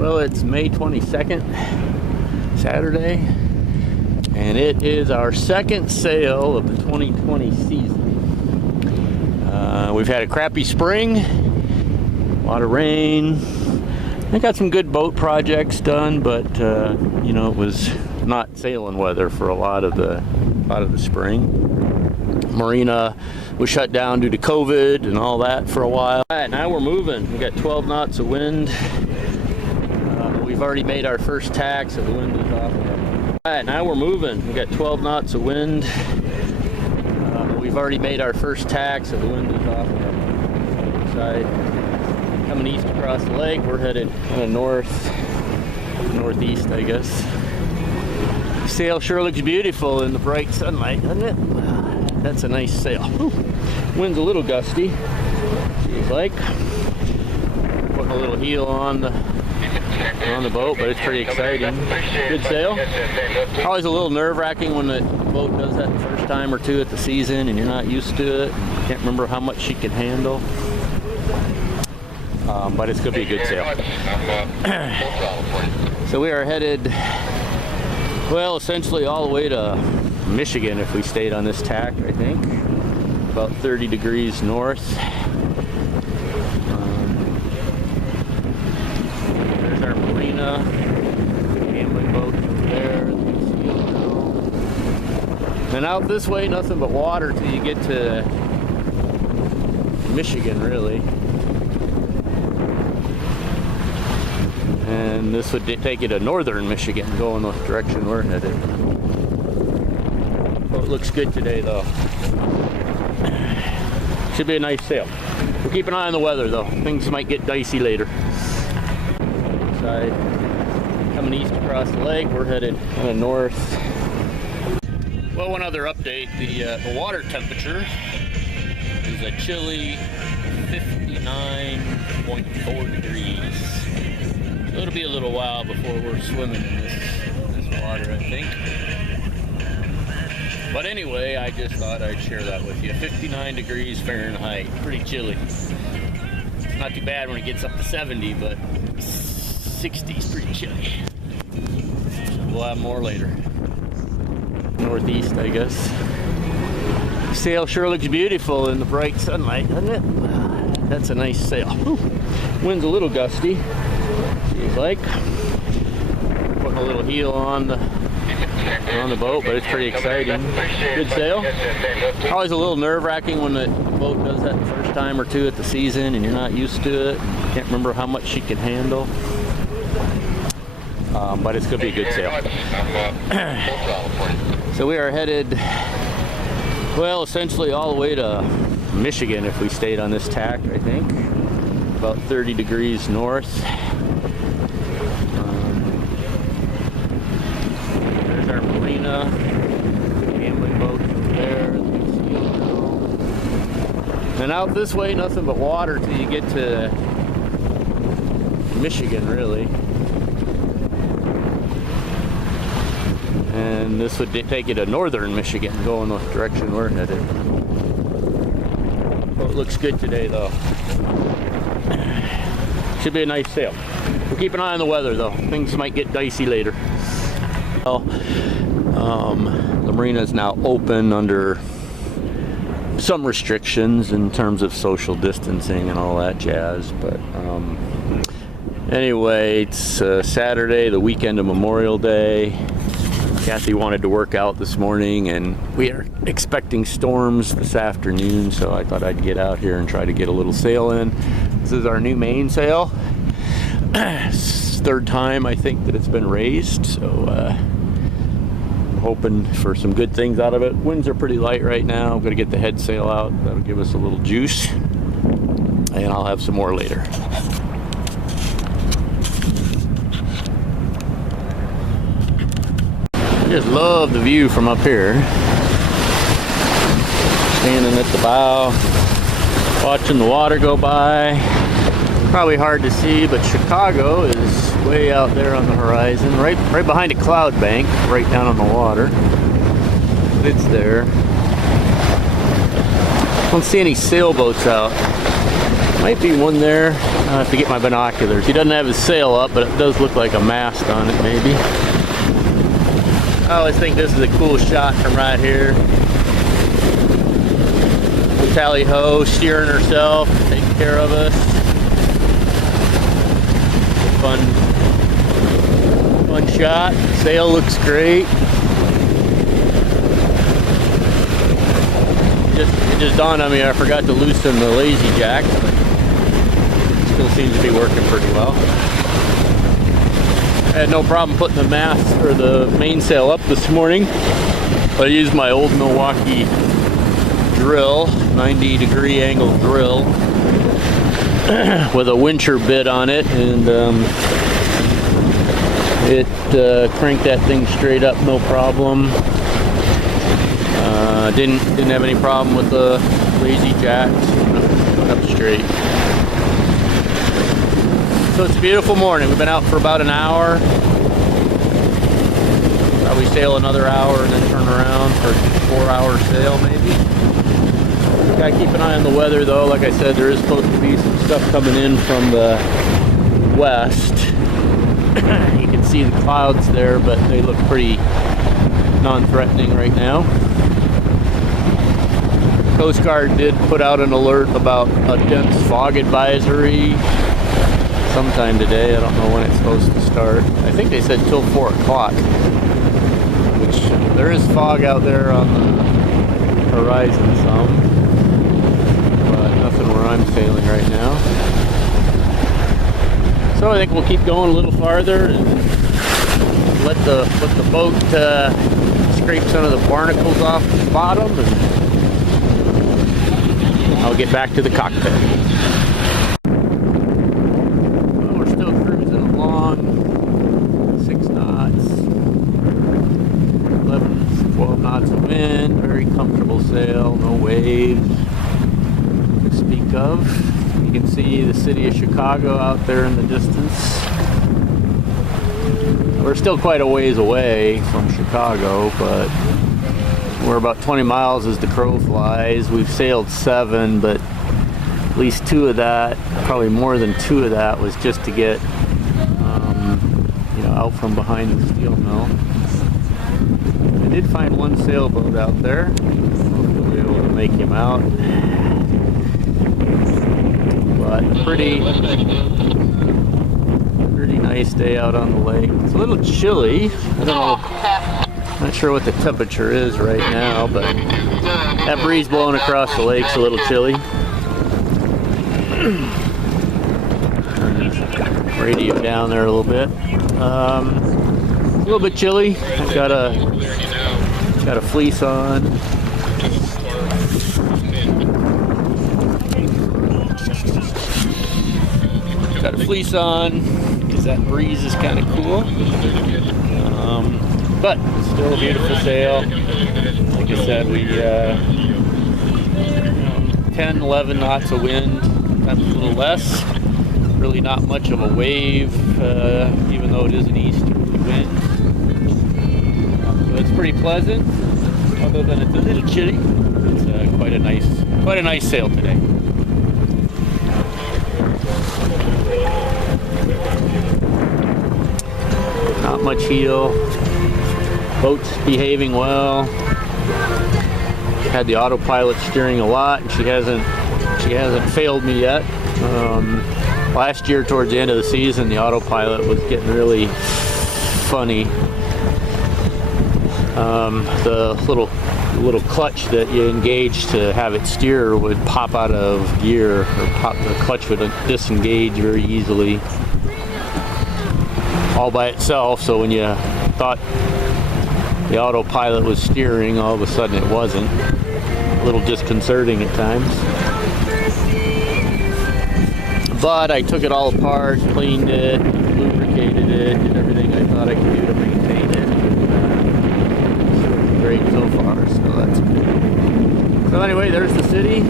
Well, it's May 22nd, Saturday, and it is our second sail of the 2020 season. We've had a crappy spring, a lot of rain. I got some good boat projects done, but it was not sailing weather for a lot of the spring. Marina was shut down due to COVID and all that for a while. All right, now we're moving. We got 12 knots of wind. We've already made our first tack, so the wind is off. All right, now we're moving. We got 12 knots of wind. We've already made our first tack, so the wind is off on the side. Coming east across the lake, we're headed kind of northeast, I guess. Sail sure looks beautiful in the bright sunlight, doesn't it? That's a nice sail. Ooh, wind's a little gusty, seems like. Putting a little heel on the boat, but it's pretty exciting. Good sail. Always a little nerve-wracking when the boat does that the first time or two at the season and you're not used to it. Can't remember how much she can handle. But it's going to be a good sail. So we are headed, well, essentially all the way to Michigan if we stayed on this tack, I think. About 30 degrees north. There's our marina. Gambling boat over there. And out this way, nothing but water till you get to Michigan, really. And this would take you to northern Michigan, going the direction we're headed. Well, it looks good today, though. Should be a nice sail. We'll keep an eye on the weather, though. Things might get dicey later. Side. Coming east across the lake, we're headed kind of north. Well, one other update. The water temperature is a chilly 59.4 degrees. So it'll be a little while before we're swimming in this water, I think. But anyway, I just thought I'd share that with you. 59 degrees Fahrenheit, pretty chilly. It's not too bad when it gets up to 70, but 60 is pretty chilly. We'll have more later. Northeast, I guess. Sail sure looks beautiful in the bright sunlight, doesn't it? That's a nice sail. Ooh, wind's a little gusty, seems like. Putting a little heel on the boat, but it's pretty exciting. Good sail. Always a little nerve-wracking when the boat does that the first time or two at the season and you're not used to it. Can't remember how much she can handle. But it's going to be a good sail. So we are headed, well, essentially all the way to Michigan if we stayed on this tack, I think. About 30 degrees north. There's our marina. Gambling boat over there. And out this way, nothing but water till you get to Michigan, really. And this would take you to northern Michigan, going the direction we're headed. Well, it looks good today, though. Should be a nice sail. We'll keep an eye on the weather, though. Things might get dicey later. Well, the marina is now open under some restrictions in terms of social distancing and all that jazz. But anyway, it's Saturday, the weekend of Memorial Day. Kathy wanted to work out this morning, and we are expecting storms this afternoon, so I thought I'd get out here and try to get a little sail in. This is our new mainsail. Third time, I think, that it's been raised, so I'm hoping for some good things out of it. Winds are pretty light right now. I'm going to get the head sail out. That'll give us a little juice, and I'll have some more later. I just love the view from up here. Standing at the bow, watching the water go by. Probably hard to see, but Chicago is way out there on the horizon, right behind a cloud bank, right down on the water. It's there. Don't see any sailboats out. Might be one there. I'll have to get my binoculars. He doesn't have his sail up, but it does look like a mast on it, maybe. I always think this is a cool shot from right here. Tally ho, steering herself, taking care of us. Fun shot. Sail looks great. It just dawned on me I forgot to loosen the lazy jack, but it still seems to be working pretty well. I had no problem putting the mast or the mainsail up this morning. I used my old Milwaukee drill, 90-degree angle drill with a wincher bit on it, and it cranked that thing straight up, no problem. Didn't have any problem with the lazy jacks. Went up straight. So it's a beautiful morning. We've been out for about an hour. Probably sail another hour and then turn around for a 4-hour sail maybe. Gotta keep an eye on the weather though. Like I said, there is supposed to be some stuff coming in from the west. You can see the clouds there, but they look pretty non-threatening right now. Coast Guard did put out an alert about a dense fog advisory sometime today. I don't know when it's supposed to start. I think they said till 4 o'clock, which there is fog out there on the horizon some, but nothing where I'm sailing right now. So I think we'll keep going a little farther and let the boat scrape some of the barnacles off the bottom, and I'll get back to the cockpit. Well, we're still cruising along, 6 knots, 11, 12 knots of wind, very comfortable sail, no waves to speak of. You can see the city of Chicago out there in the distance. We're still quite a ways away from Chicago, but we're about 20 miles as the crow flies. We've sailed 7, but at least 2 of that, probably more than 2 of that, was just to get out from behind the steel mill. I did find one sailboat out there. Hopefully we'll be able to make him out. But pretty nice day out on the lake. It's a little chilly. I don't know. Not sure what the temperature is right now, but that breeze blowing across the lake's a little chilly. Turn the radio down there a little bit. A little bit chilly. I've got a fleece on. Got a fleece on because that breeze is kind of cool. But still a beautiful sail. Like I said, we 10, 11 knots of wind, that's a little less. Really not much of a wave, even though it is an easterly wind. So it's pretty pleasant, other than it's a little chilly. It's quite a nice sail today. Not much heel. Boat's behaving well. Had the autopilot steering a lot, and she hasn't failed me yet. Last year, towards the end of the season, the autopilot was getting really funny. The little clutch that you engage to have it steer would pop out of gear, or the clutch would disengage very easily all by itself. So when you thought the autopilot was steering, all of a sudden it wasn't. A little disconcerting at times. But I took it all apart, cleaned it, lubricated it, did everything I thought I could do to maintain it. It's working great so far, so that's good. So anyway, there's the city.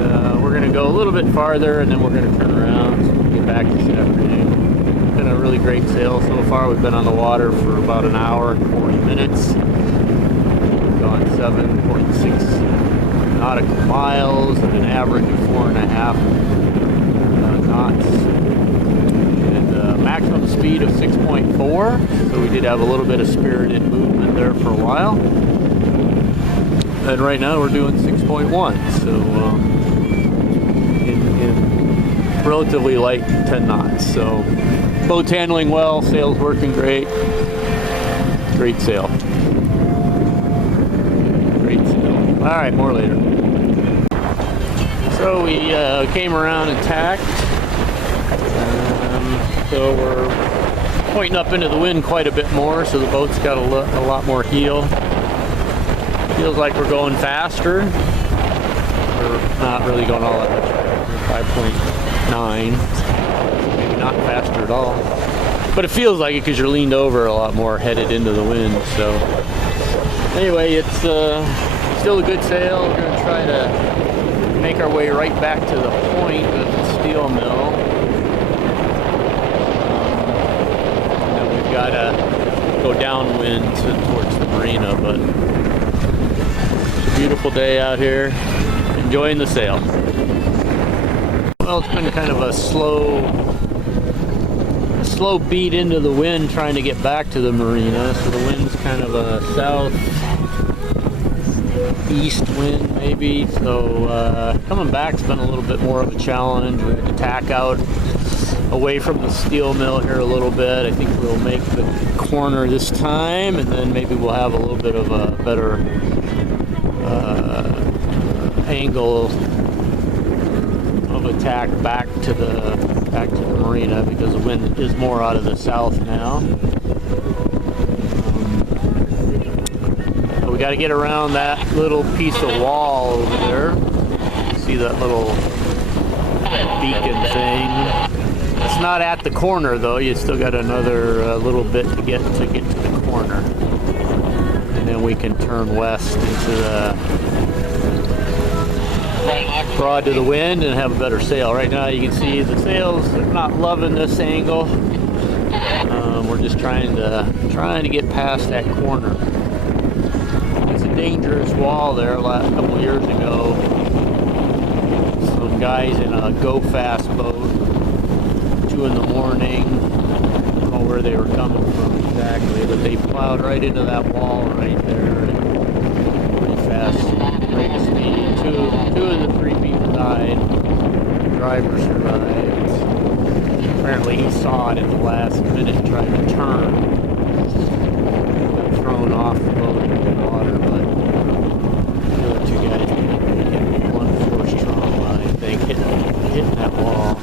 And, we're going to go a little bit farther, and then we're going to turn around, so we'll get back this afternoon. It's been a really great sail so far. We've been on the water for about an hour and 40 minutes. We've gone 7.6 nautical miles at an average of 4.5 knots. And maximum speed of 6.4. So we did have a little bit of spirited movement there for a while. And right now we're doing 6.1. So in relatively light 10 knots. So boat's handling well, sail's working great. Great sail. Great sail. All right, more later. So we came around and tacked. So we're pointing up into the wind quite a bit more, so the boat's got a lot more heel. Feels like we're going faster. We're not really going all that much faster. 5.9. Maybe not faster at all. But it feels like it because you're leaned over a lot more, headed into the wind. So anyway, it's still a good sail. We're going to try to make our way right back to the point of the steel mill. And then we've got to go downwind towards the marina. But it's a beautiful day out here. Enjoying the sail. Well, it's been kind of a slow beat into the wind trying to get back to the marina. So the wind's kind of a southeast wind maybe. So coming back's been a little bit more of a challenge. We had to tack out away from the steel mill here a little bit. I think we'll make the corner this time, and then maybe we'll have a little bit of a better angle of attack back to the marina, because the wind is more out of the south now. So we got to get around that little piece of wall over there. See that little beacon thing? It's not at the corner though. You still got another little bit to get to the corner, and then we can turn west into the broad to the wind and have a better sail. Right now you can see the sails are not loving this angle. We're just trying to get past that corner. It's a dangerous wall there. A couple of years ago, some guys in a Go Fast boat, 2 in the morning, I don't know where they were coming from exactly, but they plowed right into that wall right there. Pretty fast rate of speed. Two of the 3 people died. The driver survived. Apparently he saw it at the last minute, tried to turn. Got thrown off the boat into the water, but the other 2 guys hit one force trauma, I think, hitting that wall.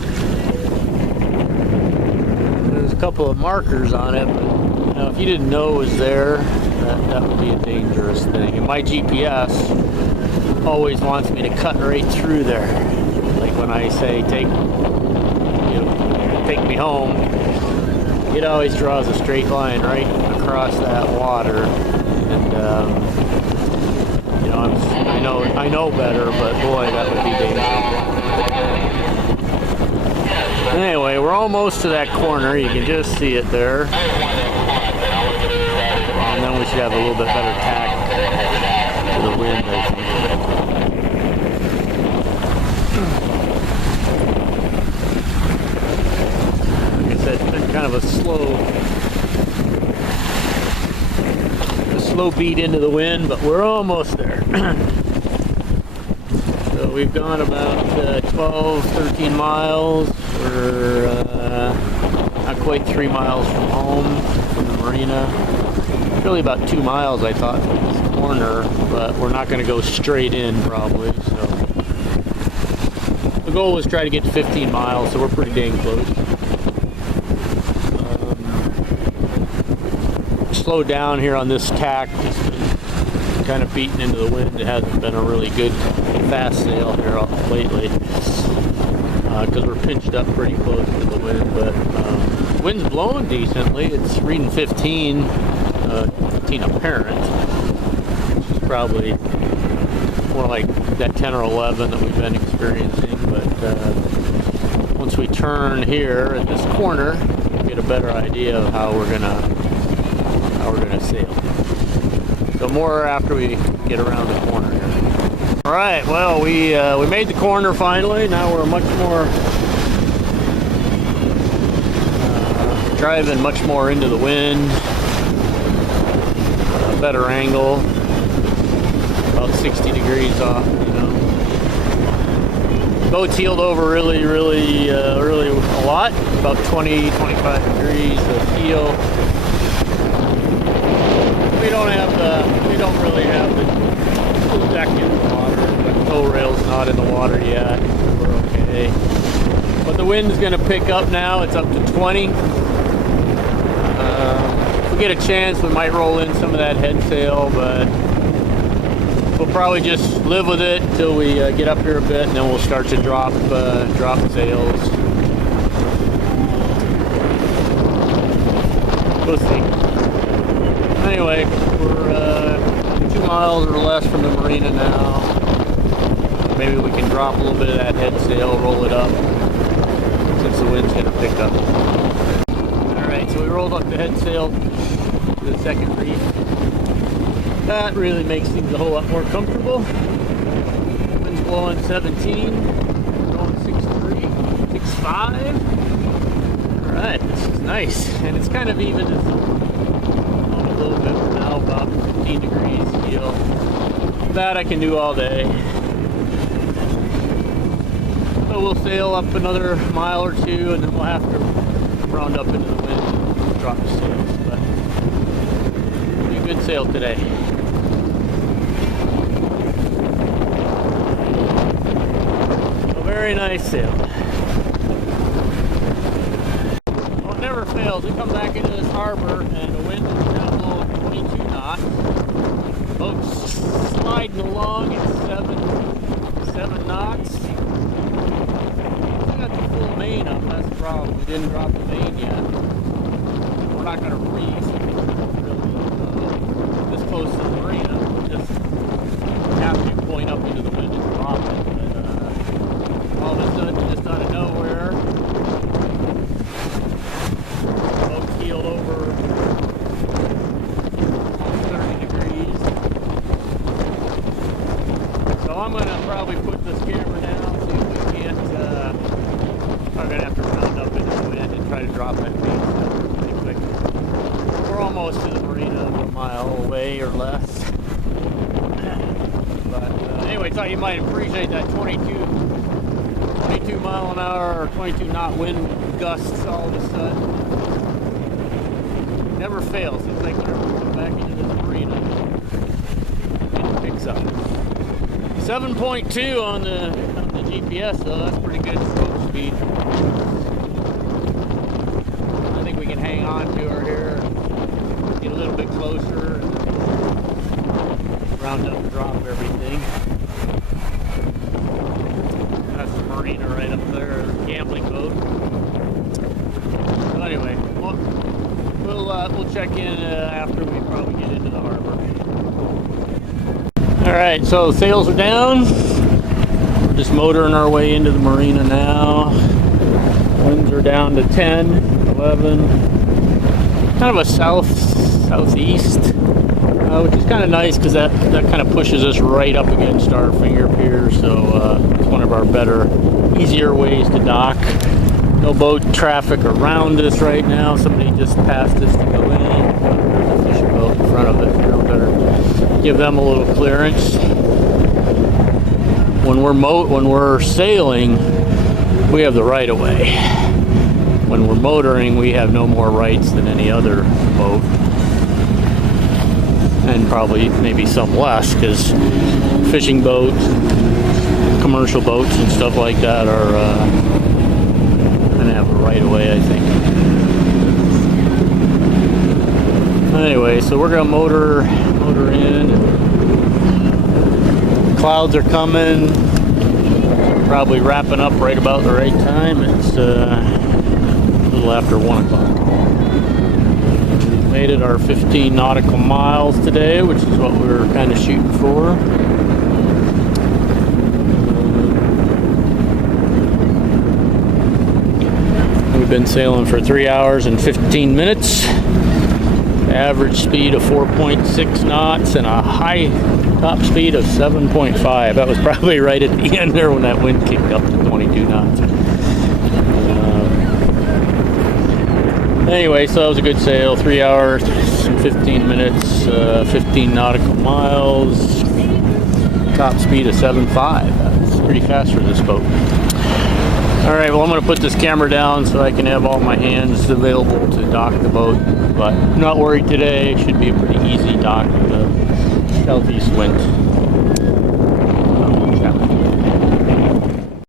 There's a couple of markers on it, but if you didn't know it was there, that would be a dangerous thing. And my GPS always wants me to cut right through there. Like when I say take me home, it always draws a straight line right across that water. And I know better, but boy, that would be dangerous. Anyway, we're almost to that corner. You can just see it there. And then we should have a little bit better tack to the wind, I think. Like I said, it's been kind of a slow beat into the wind, but we're almost there. So we've gone about 12, 13 miles. We're not quite 3 miles from home, from the marina. Really about 2 miles, I thought, from this corner, but we're not going to go straight in probably. So the goal was to try to get to 15 miles, so we're pretty dang close. Slowed down here on this tack, just been kind of beaten into the wind. It hasn't been a really good fast sail here lately, because we're pinched up pretty close to the wind, but the wind's blowing decently. It's reading 15 apparent, which is probably more like that 10 or 11 that we've been experiencing. But once we turn here at this corner, we'll get a better idea of how we're gonna sail. So more after we get around the corner here. All right, well, we made the corner finally. Now we're much more driving much more into the wind. A better angle, about 60 degrees off. You know, boat's heeled over really a lot, about 20, 25 degrees of heel. We don't really have the deck in the water. The tow rail's not in the water yet. We're okay. But the wind's going to pick up now. It's up to 20. If we get a chance, we might roll in some of that head sail, but we'll probably just live with it until we get up here a bit, and then we'll start to drop sails. We'll see. Anyway, we're 2 miles or less from the marina now. Maybe we can drop a little bit of that head sail, roll it up, since the wind's going to pick up. Alright, so we rolled up the head sail to the second reef. That really makes things a whole lot more comfortable. Wind's blowing 17, going 6.3, 6.5. Alright, this is nice. And it's kind of even a little bit now, about 15 degrees heel. That I can do all day. So we'll sail up another mile or two, and then we'll have to round up into the wind and drop the sails. But pretty good sail today. A very nice sail. Well, it never fails. We come back into this harbor, and the wind is down below 22 knots. Boat's sliding along at 7 knots. Full main up, that's the problem. We didn't drop the main yet. We're not going to reef really this close to the marina. We'll just have to point up into the wind and drop it. But, all of a sudden, just out of nowhere, the boat's heeled over almost 30 degrees. So I'm going to probably put this camera down, see if we can't. I'm going to have to round up into the wind and try to drop that bait pretty quick. We're almost to the marina, a mile away or less. But anyway, thought you might appreciate that 22 mile an hour or 22 knot wind gusts all of a sudden. Never fails. Seems like whenever we come back into this marina, it picks up. 7.2 on the GPS, though. That's pretty good boat speed. I think we can hang on to her here, get a little bit closer, and round up and drop everything. That's the marina right up there, gambling boat. So anyway, we'll check in after we probably get into the harbor. All right, so sails are down. We're just motoring our way into the marina now. Winds are down to 10, 11. Kind of a southeast, which is kind of nice because that kind of pushes us right up against our finger pier. So it's one of our better, easier ways to dock. No boat traffic around us right now. Somebody just passed us to go in. There's a fishing boat in front of it. You know, better give them a little clearance. When we're sailing, we have the right of way. When we're motoring, we have no more rights than any other boat, and probably maybe some less, because fishing boats, commercial boats, and stuff like that are gonna have a right of way, I think. Anyway, so we're gonna motor in. Clouds are coming. Probably wrapping up right about the right time. It's a little after 1 o'clock. Made it our 15 nautical miles today, which is what we were kind of shooting for. We've been sailing for 3 hours and 15 minutes. average speed of 4.6 knots and a high top speed of 7.5. That was probably right at the end there when that wind kicked up to 22 knots. Anyway, so that was a good sail. 3 hours and 15 minutes, 15 nautical miles, top speed of 7.5. That's pretty fast for this boat. Alright, well, I'm going to put this camera down so I can have all my hands available to dock the boat, but I'm not worried today. It should be a pretty easy dock with a southeast wind.